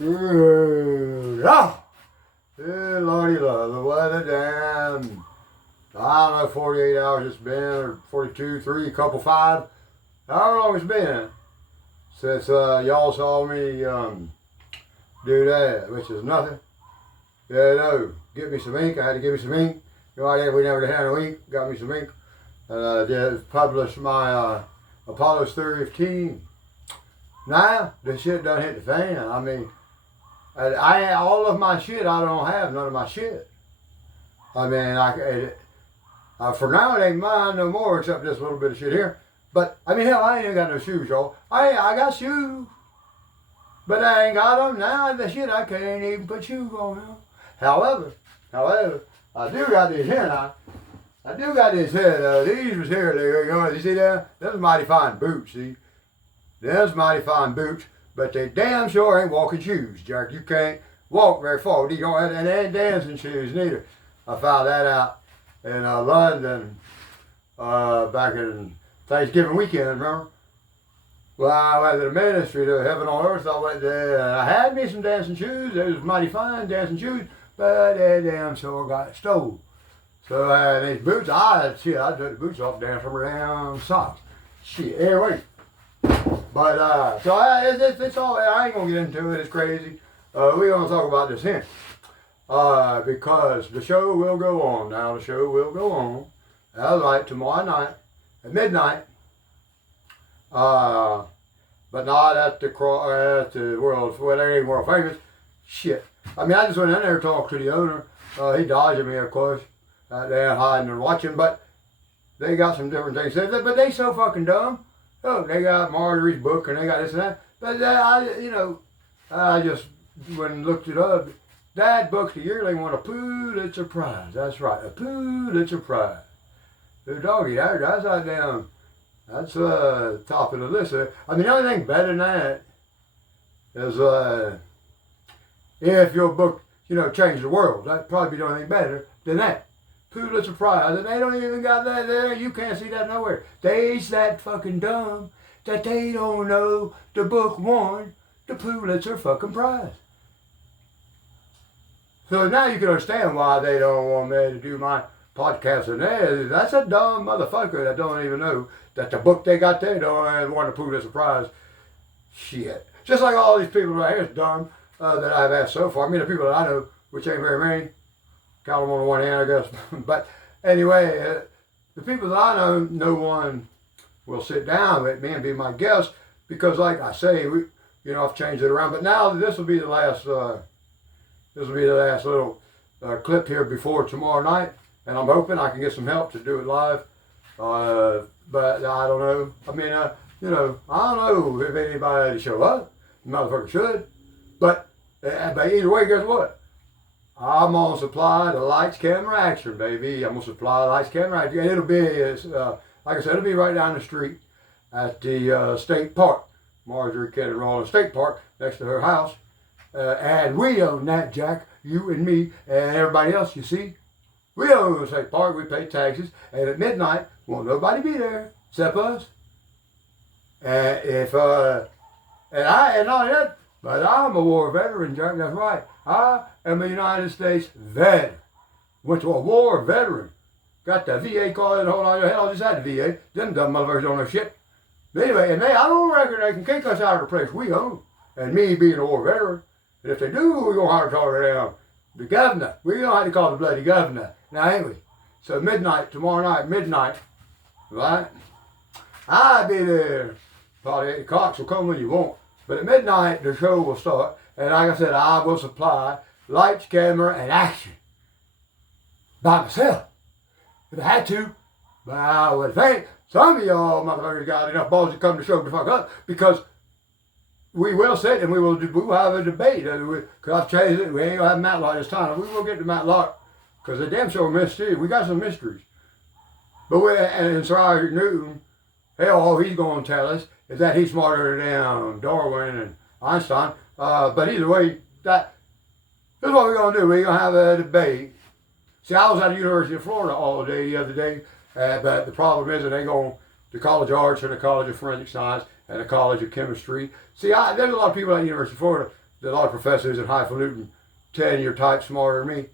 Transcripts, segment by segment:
Yeah. Good Lordy love, the weather down. I don't know, 48 hours it's been, or 42, 3, couple 5. However long it's been since y'all saw me do that, which is nothing. Yeah, no, get me some ink. I had to give me some ink. You know, we never had no ink. Got me some ink. And did publish my Apollo's Theory of Team. Now, this shit done hit the fan. I mean, I all of my shit I don't have, none of my shit. I mean, for now it ain't mine no more except this little bit of shit here. But, I mean, hell, I ain't got no shoes, y'all. I got shoes. But I ain't got them now. The shit, I can't even put shoes on now. However, I do got these here now. I do got these here. These was here. You see that? Those are mighty fine boots, see? Those mighty fine boots. But they damn sure ain't walking shoes, Jack. You can't walk very far. You don't have, and they ain't dancing shoes neither. I found that out in London back in Thanksgiving weekend, remember? Well, I went to the ministry to Heaven on Earth. I went there and I had me some dancing shoes. They was mighty fine dancing shoes, but they damn sure got stole. So these boots, I took the boots off, danced them around socks. Shit, anyway. But so it's all. I ain't gonna get into it. It's crazy. We're gonna talk about this here because the show will go on. Now the show will go on. That's right, tomorrow night at midnight. But not at the world. Well, they ain't world famous. Shit. I mean, I just went in there and talked to the owner. He dodged me, of course. They're hiding and watching, but they got some different things. But they so fucking dumb. Oh, they got Marjorie's book and they got this and that. But I just went and looked it up. That book's the yearly won a Pulitzer Prize. That's right, a Pulitzer Prize. The doggy, that's right down. That's top of the list. I mean, the only thing better than that is if your book, changed the world. That'd probably be the only thing better than that. Pulitzer Prize, and they don't even got that there. You can't see that nowhere. They's that fucking dumb that they don't know the book won the Pulitzer fucking Prize. So now you can understand why they don't want me to do my podcast in there. That's a dumb motherfucker that don't even know that the book they got there don't won the Pulitzer Prize. Shit. Just like all these people right here is dumb that I've asked so far. I mean, the people that I know, which ain't very many. Count them on one hand, I guess. But anyway, the people that I know, no one will sit down with me and be my guest because, like I say, I've changed it around. But now this will be the last. Little clip here before tomorrow night, and I'm hoping I can get some help to do it live. But I don't know. I mean, I don't know if anybody show up. The motherfucker should. But either way, guess what? I'm going to supply the lights, camera, action, baby. I'm going to supply the lights, camera, action. And it'll be, like I said, it'll be right down the street at the state park. Marjorie Kent and Rollins State Park, next to her house. And we own that, Jack. You and me and everybody else, you see. We own the state park. We pay taxes. And at midnight, won't nobody be there except us. And not only that, but I'm a war veteran, Jack. That's right. I am a United States veteran. Went to a war veteran. Got the VA card and hold on your head. I just had the VA. Them dumb motherfuckers don't know shit. But anyway, and I don't reckon they can kick us out of the place we own. And me being a war veteran. And if they do, we're going to have to call down the governor. We're going to have to call the bloody governor. Now, ain't we? So midnight, tomorrow night, midnight. Right? I'll be there. Probably 8 o'clock, so come when you want. But at midnight, the show will start. And like I said, I will supply lights, camera, and action. By myself. If I had to. But I would think some of y'all motherfuckers got enough balls to come to show the fuck up. Because we will sit and we will have a debate. Because I've changed it. We ain't going to have Matlock this time. We will get to Matlock. Because the damn show mystery. We got some mysteries. But and Sir Newton, hell, all he's going to tell us is that he's smarter than Darwin and Einstein. But either way, this is what we're going to do. We're going to have a debate. See, I was at the University of Florida all day the other day. But the problem is that they go to College of Arts and the College of Forensic Science and the College of Chemistry. See, there's a lot of people at the University of Florida a lot of professors and highfalutin tenure types smarter than me,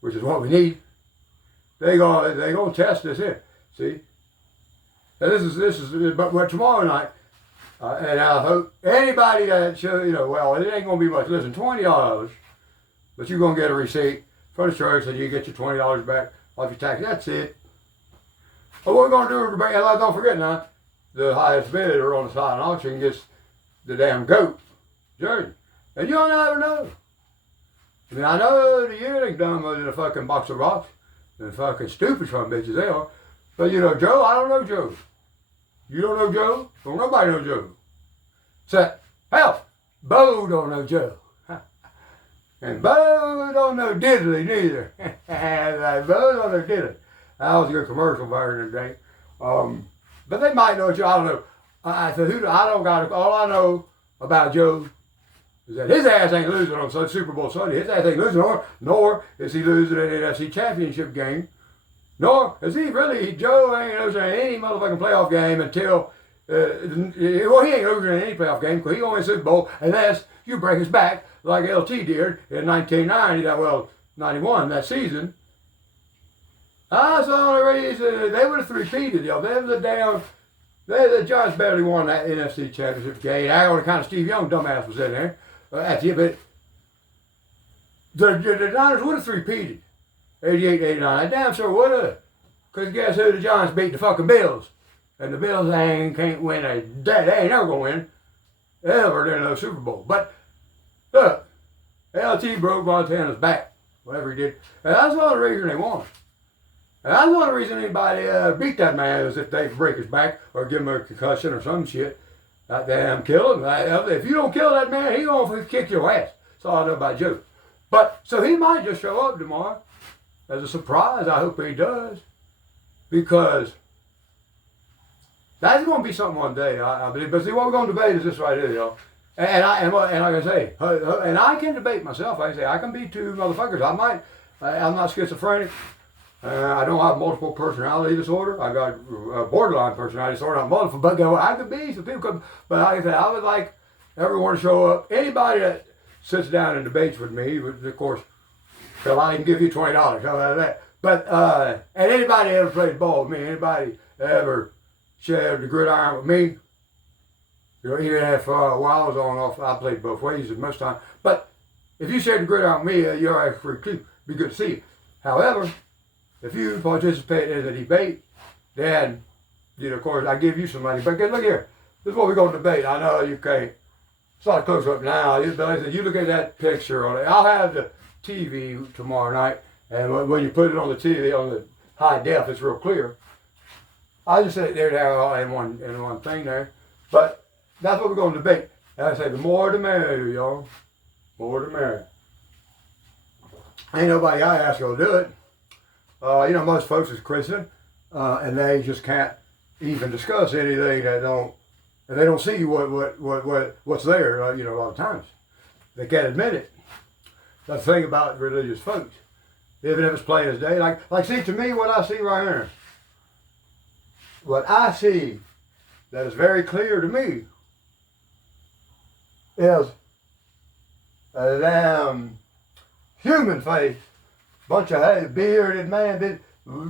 which is what we need. They gonna test this here. See, and this is. But tomorrow night, and I hope anybody that well, it ain't gonna be much. Listen, $20, but you're gonna get a receipt from the church, and you get your $20 back off your tax. That's it. But what we're gonna do is don't forget now, the highest bidder on the silent auction gets the damn goat jersey, and you'll never know. I mean, I know the yearling done was in a fucking box of rocks, and fucking stupid from bitches they are. But Joe, I don't know Joe. You don't know Joe? Don't nobody know Joe. So, hell, Bo don't know Joe. And Bo don't know Diddley neither. Like, Bo don't know Diddley. That was a good commercial back in the day. But they might know Joe. I don't know. I said, I don't got all I know about Joe is that his ass ain't losing on Super Bowl Sunday. His ass ain't losing, nor is he losing an NFC Championship game. Nor is he really, Joe ain't losing any motherfucking playoff game until, he ain't losing any playoff game because he won the Super Bowl unless you break his back like LT did in 1990, 91, that season. That's the only reason they would have repeated, the Giants barely won that NFC Championship game. I only kind of Steve Young dumbass was in there. That's it, but the Niners would have repeated 88, 89. I damn sure would have. Because guess who? The Giants beat the fucking Bills. And the Bills can't win they ain't never going to win. Ever in no Super Bowl. But look, LT broke Montana's back. Whatever he did. And that's the only reason they won. And that's the only reason anybody beat that man is if they break his back or give him a concussion or some shit. That damn kill him. If you don't kill that man, he gonna kick your ass. That's all I know about Joe. But so he might just show up tomorrow as a surprise. I hope he does, because that's gonna be something one day. I believe. But see, what we're gonna debate is this right here, y'all. And like I say, and I can debate myself. Like I say, I can be two motherfuckers. I'm not schizophrenic. I don't have multiple personality disorder. I got borderline personality disorder. I'm multiple, but I could be. Some people could. But like I said, I would like everyone to show up. Anybody that sits down and debates with me, of course, well, I can give you $20. How about that? But and anybody that ever played ball with me, anybody that ever shared the gridiron with me, even if while I was on off, I played both ways most time. But if you shared the gridiron with me, you're actually too. Be good to see you. However, if you participate in a debate, then, of course, I give you some money. But look here, this is what we're going to debate. I know you can't. It's not close up now. You look at that picture on it. I'll have the TV tomorrow night, and when you put it on the TV on the high def, it's real clear. I just sit there all in one thing there. But that's what we're going to debate. And I say the more the merrier, y'all. More the merrier. Ain't nobody I ask will do it. Most folks is Christian, and they just can't even discuss anything they don't see what's there. A lot of times they can't admit it. That's the thing about religious folks. Even if it's plain as day, like see, to me, what I see right here, what I see that is very clear to me is a damn human face. Bunch of bearded man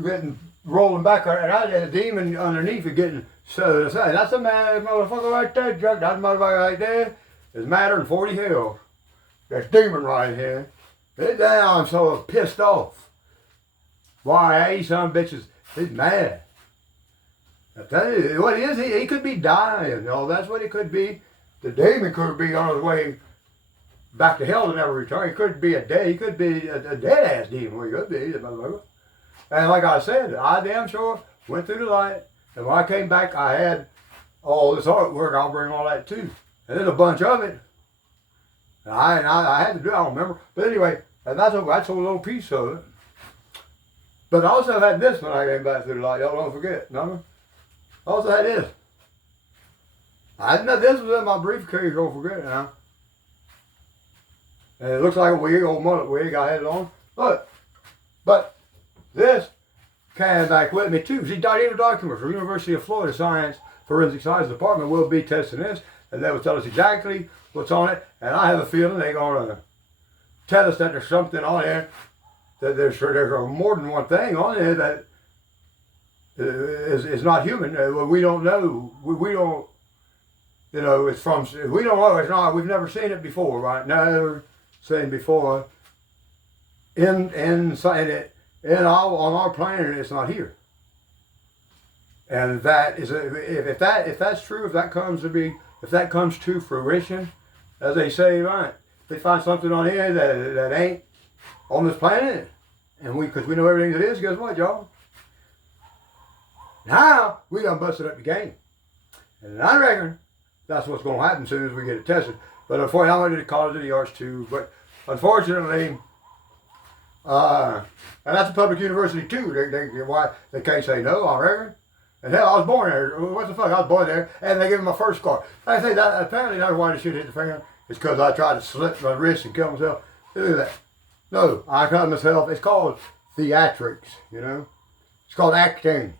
getting rolling back, and I had a demon underneath it getting so. That's a man, motherfucker right there. That motherfucker right there is madder than 40 hills. That's demon right here. It's down. I'm so pissed off. Why, hey, some bitches, he's mad. I tell you, what is he could be dying. That's what he could be. The demon could be on his way back to hell to never return. He could be he could be a dead ass demon. He could be, and like I said, I damn sure went through the light. And when I came back, I had all this artwork. I'll bring all that too. And there's a bunch of it. And I had to do it. I don't remember. But anyway, and that's a little piece of it. But I also had this when I came back through the light. Y'all don't forget. Remember? I also had this. I didn't know this was in my briefcase. Don't forget it now. And it looks like a wig, old mullet wig I had it on. Look. But this came back with me too. See, data documents from University of Florida Forensic Science Department will be testing this. And they will tell us exactly what's on it, and I have a feeling they're gonna tell us that there's something on there, that there's more than one thing on there that is not human. We don't know. We don't. You know, it's from. We don't know. It's not. We've never seen it before, right? Never seen before. On our planet, it's not here. And that is if that's true, if that comes to fruition, as they say, right? They find something on here that ain't on this planet, and because we know everything that is. Guess what, y'all? Now we done busted up the game, and I reckon that's what's going to happen as soon as we get it tested. But unfortunately, I went to the College of the Arts too. But unfortunately, and that's a public university too. They can't say no, I reckon. And hell, I was born there. What the fuck? I was born there, and they gave me my first car. I say that apparently that's why the shit hit the fan. It's because I tried to slit my wrist and kill myself. Look at that. No, I cut myself. It's called theatrics. You know, it's called acting.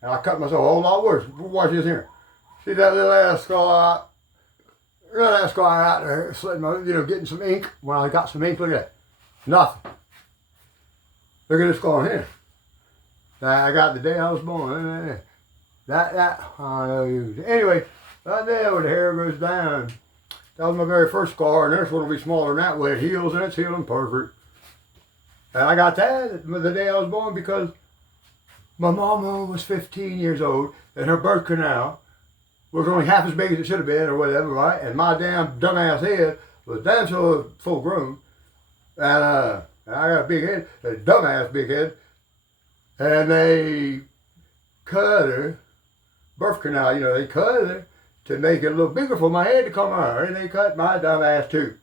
And I cut myself a whole lot worse. Watch this here. See that little ass scar? Little ass scar out there, slitting my, getting some ink. When I got some ink, look at that. Nothing. Look at this scar here. That I got the day I was born. I know you. Anyway, right there where the hair goes down. That was my very first scar, and this one will be smaller than that way. It heals, and it's healing perfect. And I got that the day I was born because my mama was 15 years old, and her birth canal was only half as big as it should have been, or whatever, right? And my damn dumbass head was damn so full grown, and I got a big head, a dumbass big head, and they cut her birth canal. They cut her to make it a little bigger for my head to come out, and they cut my dumbass too.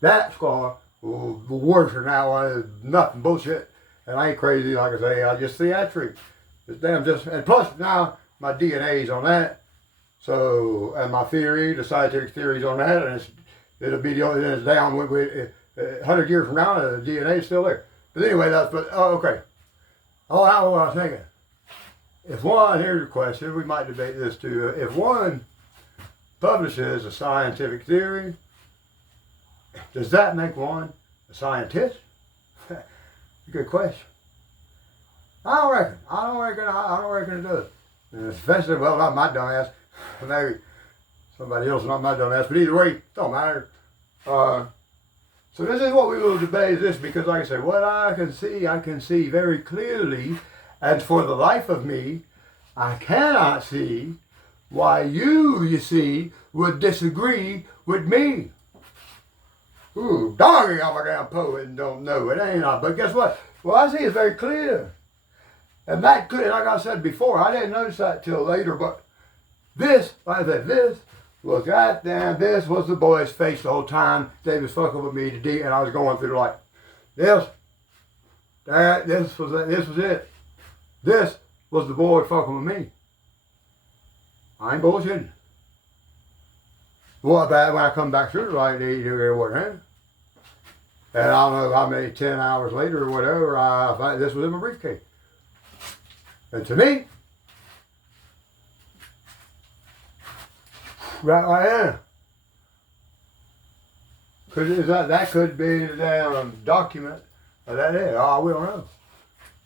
That scar was worse than that one. Nothing bullshit. And I ain't crazy, like I say. I just theatric. It's and plus now my DNA's on that. So, and my theory, the scientific theory's on that, and it'll be the only thing that's down with 100 years from now, the DNA's still there. But anyway, okay. Oh, how was I thinking? Here's a question, we might debate this too. If one publishes a scientific theory, does that make one a scientist? Good question. I don't reckon it does. And especially, well, not my dumbass. Maybe somebody else, not my dumbass. But either way, it don't matter. So this is what we will debate is this, because like I said, what I can see very clearly, and for the life of me, I cannot see why you see, would disagree with me. Ooh, doggy, I'm a damn poet and don't know it, ain't I? But guess what? Well, I see it's very clear. And that could, like I said before, I didn't notice that till later, but this, like I said, this was this was the boy's face the whole time. They was fucking with me today, and I was going through like this was it. This was the boy fucking with me. I ain't bullshitting. What about when I come back through the light, they wasn't here. And I don't know how many, 10 hours later or whatever, this was in my briefcase. And to me, right there, that could be the damn document of that is. Oh, we don't know.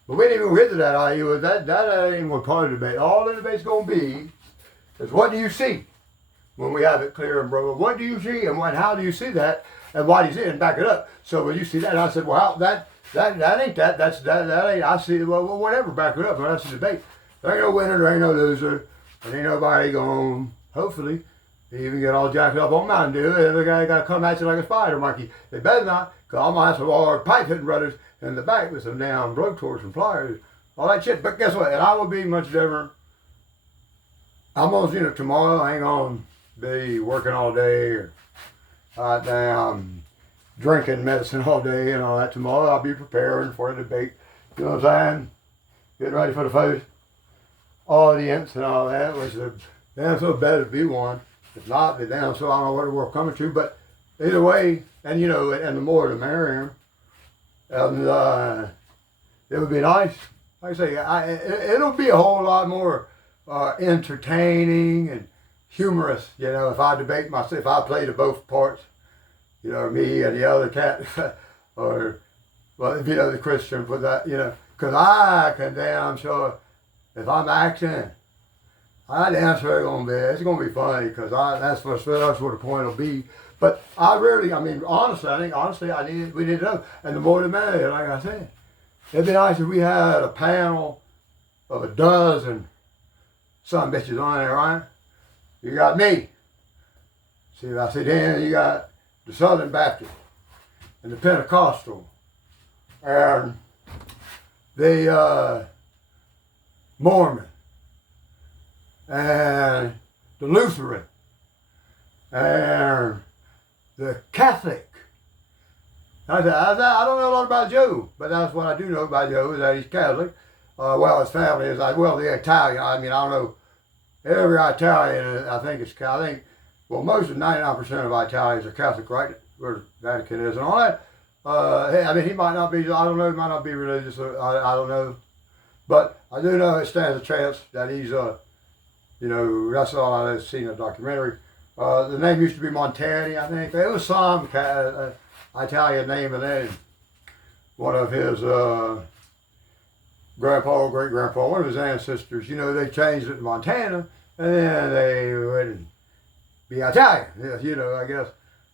But we didn't even get to that. That ain't even one part of the debate. All the debate's going to be is what do you see when we have it clear and broken? What do you see and how do you see that? And why do you see it and back it up? So when you see that, I said, well, that ain't that. That ain't. I see. Well, whatever. Back it up. And that's the debate. There ain't no winner. There ain't no loser. And ain't nobody going. Hopefully, even get all jacked up on Mountain Dew. And the guy got to come at you like a spider monkey. They better not, because I'm gonna have some all our pipe hitting brothers in the back with some damn blowtorch and pliers, all that shit. But guess what? And I will be much different. I'm gonna, tomorrow I ain't gonna be working all day or damn drinking medicine all day and all that. Tomorrow I'll be preparing for a debate. You know what I'm saying? Getting ready for the first audience and all that, which is damn so better to be one. If not, then damn so I don't know what we're coming to. But either way, and and the more the merrier. And it would be nice. Like I say, it'll be a whole lot more entertaining and humorous. You know, if I debate myself, if I play the both parts, you know, me and the other cat, or, well, if you know the Christian for that, you know, because I can damn sure, if I'm acting, I damn sure it's gonna be funny, because that's what the point will be. But I really, I mean, honestly, we need to know, and the more the merrier, like I said. It'd be nice if we had a panel of a dozen son bitches on there, right? You got me. See, I said, then you got the Southern Baptist and the Pentecostal and the Mormon and the Lutheran and the Catholic. I don't know a lot about Joe, but that's what I do know about Joe, is that he's Catholic. Well, his family is, well, the Italian, I mean, I don't know, every Italian, I think, well, most of 99% of Italians are Catholic, right? Where the Vatican is and all that. I mean, he might not be, I don't know, he might not be religious, I don't know. But I do know it stands a chance that he's, you know, that's all I've seen in the documentary. The name used to be Montani, I think. It was some Italian name, and then one of his grandpa or great-grandpa, one of his ancestors, you know, they changed it to Montana, and then they would be Italian, yes, you know, I guess.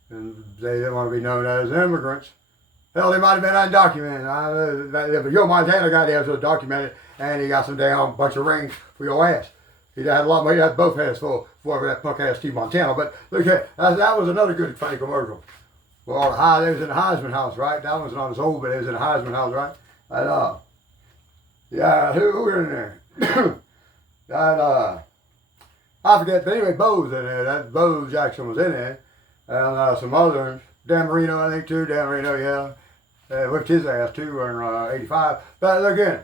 And they didn't want to be known as immigrants. Hell, they might have been undocumented. But Joe Montana got there, so documented, and he got some damn bunch of rings for your ass. He had a lot more, he had both hands full for that punk ass Steve Montana. But look at that was another good funny commercial. Well, they was in the Heisman house, right? That one's not as old, but it was in the Heisman house, right? And yeah, who were in there? that I forget, but anyway, Bo's in there. That Bo Jackson was in there, and some others. Dan Marino, I think too. Dan Marino, yeah, whipped his ass too in '85. But look in.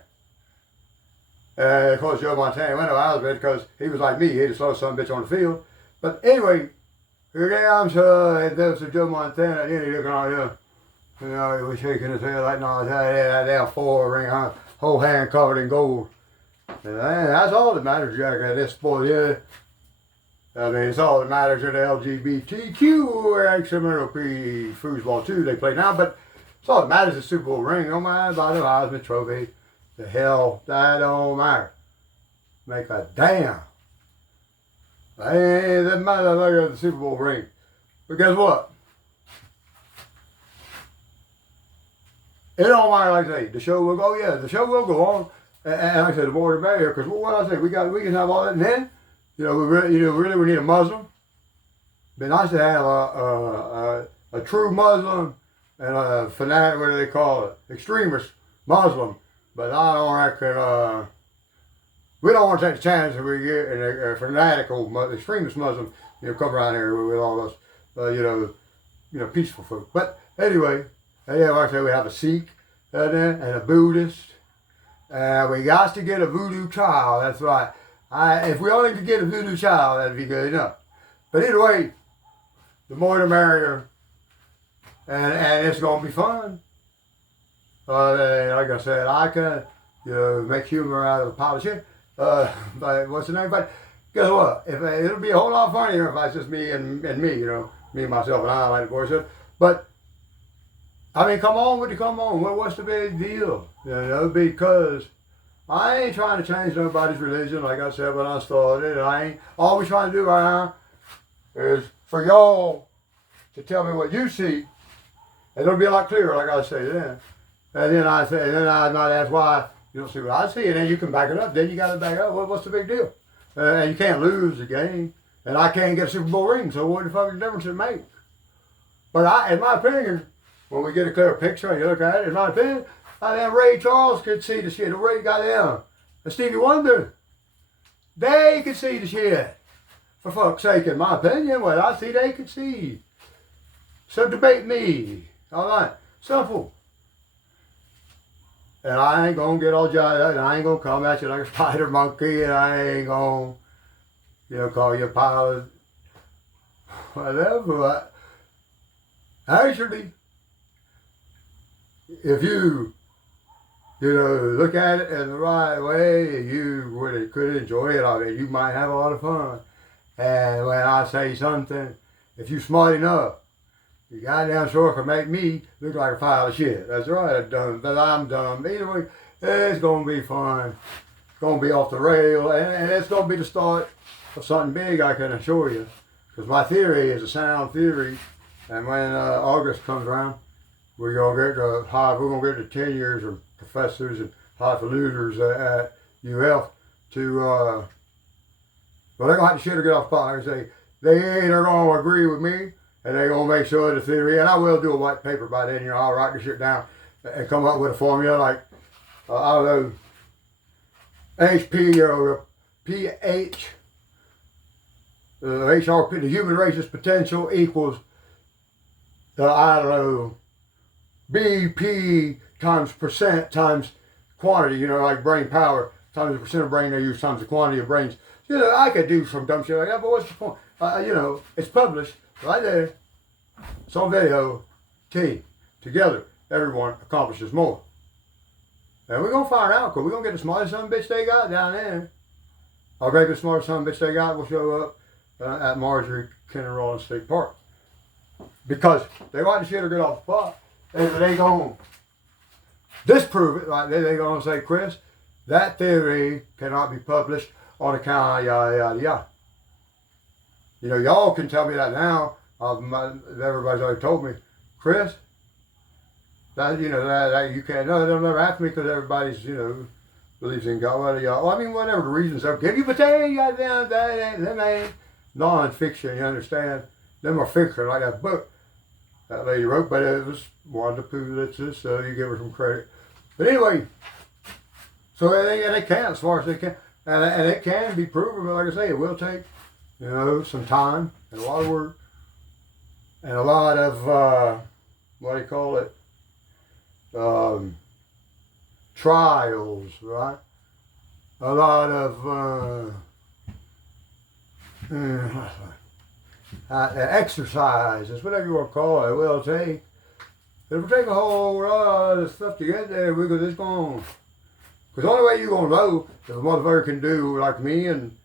Of course, Joe Montana went to Auschwitz because he was like me. He just saw some bitch on the field. But anyway, I'm sure there was Joe Montana, and then he looking out here. You know, he was shaking his head like, no, that damn 4 ring, whole hand covered in gold. And that's all that matters, Jack, at this sport here. I mean, it's all that matters in the LGBTQ XMLP foosball too they play now, but it's all that matters is Super Bowl ring. Don't matter about the Heisman Trophy. The hell, that don't matter. Make a damn. It doesn't matter about the Super Bowl ring. But guess what? It don't matter, like I say, the show will go, the show will go on. And like I said, the more the merrier, because what I say, we can have all that, and then, you know, really we need a Muslim. It'd be nice to have a true Muslim and a fanatic, what do they call it? Extremist Muslim. But I don't reckon, we don't want to take the chance that we get a fanatical extremist Muslim, you know, come around here with all us, you know, peaceful folk. But anyway, yeah, like I said, we have a Sikh and a Buddhist. We got to get a voodoo child, that's right. If we only could get a voodoo child, that'd be good enough. But either way, the more the merrier. And it's going to be fun. Like I said, I can, you know, make humor out of a pile of shit. But what's the name? But guess what? It'll be a whole lot funnier if it's just me and me, you know, me, myself, and I, like the boy said. But I mean, come on. What's the big deal? You know, because I ain't trying to change nobody's religion, like I said when I started. I ain't. All we trying to do right now is for y'all to tell me what you see, and it'll be a lot clearer, like I say then. And then I might ask why you don't see what I see, and then you can back it up. Then you got to back it up. Well, what's the big deal? And you can't lose the game, and I can't get a Super Bowl ring. So what the fuck difference it make? But in my opinion, when we get a clear picture and you look at it, in my opinion, Ray Charles could see the shit. The Ray got down. And Stevie Wonder, they could see the shit. For fuck's sake, in my opinion, what I see, they could see. So debate me. All right, simple. And I ain't gonna get all jazzed up, and I ain't gonna come at you like a spider monkey, and I ain't gonna, you know, call you a pile of whatever. Actually, if you look at it in the right way, you really could enjoy it. I mean, you might have a lot of fun. And when I say something, if you smart enough, you goddamn sure can make me look like a pile of shit. That's right, I'm dumb, but I'm dumb. Either way, it's gonna be fun. It's gonna be off the rail, and it's gonna be the start of something big, I can assure you. Because my theory is a sound theory, and when August comes around, we're gonna get the tenures of professors and highfaluters at UF to well, they're gonna have to shit or get off the pot. Like I say, they're gonna agree with me, and they're gonna make sure the theory. And I will do a white paper by then. I'll write the shit down and come up with a formula like I don't know, HP or pH. HRP, the human race's potential equals I don't know, BP times percent times quantity, like brain power, times the percent of brain they use times the quantity of brains. I could do some dumb shit like that, but what's the point? It's published right there. It's on video. Together, everyone accomplishes more. And we're going to find out, because we're going to get the smartest son of a bitch they got down there. Or maybe the smartest son of a bitch they got will show up at Marjorie Kenner Rollins State Park. Because they want the shit to get off the pot. They going to disprove it. Like they going to say, Chris, that theory cannot be published on account of yada, yada, yada. Y'all can tell me that now. Everybody's already told me, Chris, that you can't. No, they'll never ask me because everybody's believes in God. Whatever the reasons they'll give you, but they goddamn them ain't non-fiction. You understand? Them are fiction, like that book that lady wrote, but it was Wanda Pulitzer, so you give her some credit. But anyway, so they can, as far as they can, and it can be proven. But like I say, it will take some time and a lot of work and a lot of what do you call it? Trials, right? A lot of exercises, whatever you want to call it. It'll take a whole lot of stuff to get there, because it's going. Because the only way you're going to know if a motherfucker can do like me and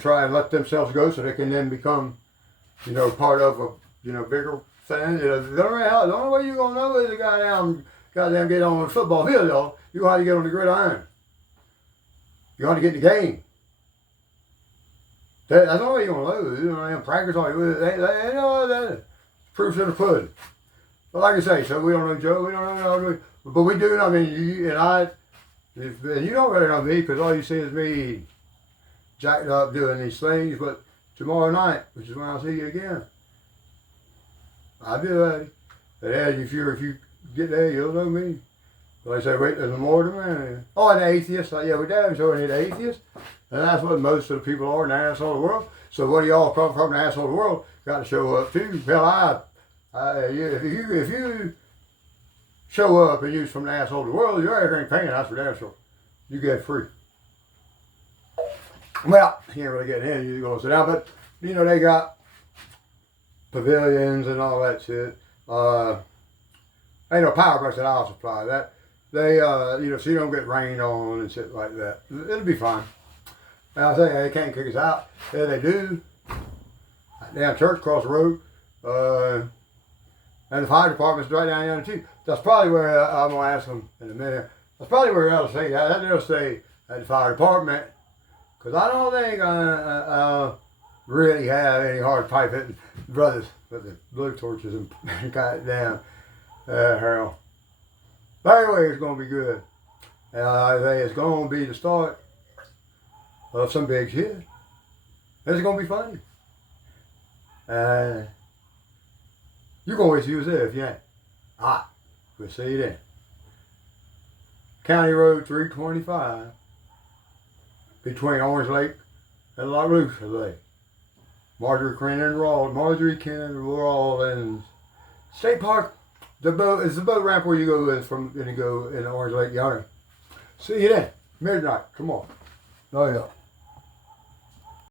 try and let themselves go so they can then become, part of a, bigger thing. The only way you're going to know is to goddamn get on the football field, y'all. You got to get on the gridiron. You got to get in the game. That's the only way you're going to lose. Practice all you they know that. Proof's in the pudding. But like I say, so we don't know Joe, we don't know, but we do. You and I, and you don't really know me because all you see is me jacked up doing these things. But tomorrow night, which is when I'll see you again, I'll be ready. And if you get there, you'll know me. But they say, wait, there's more to man. Oh, an atheist. Yeah, we damn sure need atheists. And that's what most of the people are in the asshole of the world. So what do y'all come from the asshole of the world? Got to show up too. Hell, if you show up and use from the asshole of the world, your ass ain't paying. That's for damn sure. You get free. Well, you can't really get in. You're going to sit down. But, they got pavilions and all that shit. Ain't no power brush that I'll supply. That they, so you don't get rained on and shit like that. It'll be fine. And I say they can't kick us out. Yeah, they do. Down church across the road. And the fire department's right down there too. That's probably where I'm gonna ask them in a minute. That's probably where they'll say that. They'll stay at the fire department, because I don't think I really have any hard pipe hitting brothers with the blue torches and goddamn hell. But anyway, it's gonna be good. And I think it's gonna be the start of some big shit. It's gonna be funny. You're gonna wish you was there if you ain't. Alright, we'll see you then. County Road 325 between Orange Lake and La Russa Lake. Marjorie Kenner Rollins State Park. The boat is the boat ramp where you go in Orange Lake yonder. See you then. Midnight. Come on. Oh yeah.